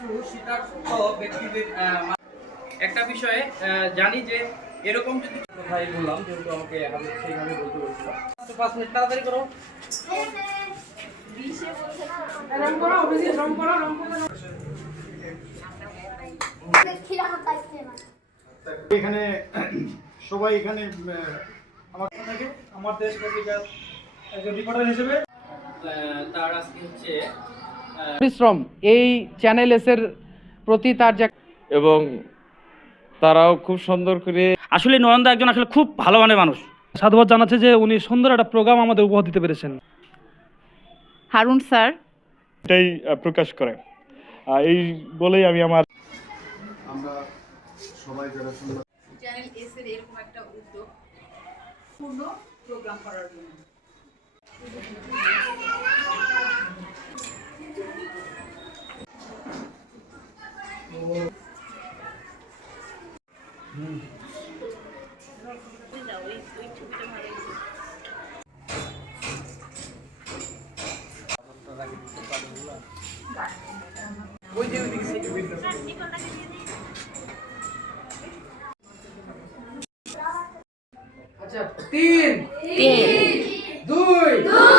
কিছু শীতার্থ ব্যক্তিদের একটা বিষয়ে জানি যে এরকম যদি ভাই বললাম, যেহেতু আমাকে সেইভাবে বলতে বলছিল, 5 মিনিট তাড়াতাড়ি করো। এখানে সবাই এখানে আমার দেশ পত্রিকার একজন রিপোর্টার হিসেবে তার আজকে হচ্ছে পরিশ্রম এই চ্যানেল এস এর প্রতি তার যে এবং তারাও খুব সুন্দর করে আসলে নয়নদা একজন আসলে খুব ভালো মানের মানুষ। সাধুবাদ জানাচ্ছে যে উনি সুন্দর একটা প্রোগ্রাম আমাদের উপহার দিতে পেরেছেন। হারুন স্যার এটাই প্রকাশ করে, এই বলেই আমি আমার আমরা সবাই যারা সুন্দর চ্যানেল এস এর এরকম একটা উদ্যোগ পূর্ণ প্রোগ্রাম করার জন্য আচ্ছা 3 2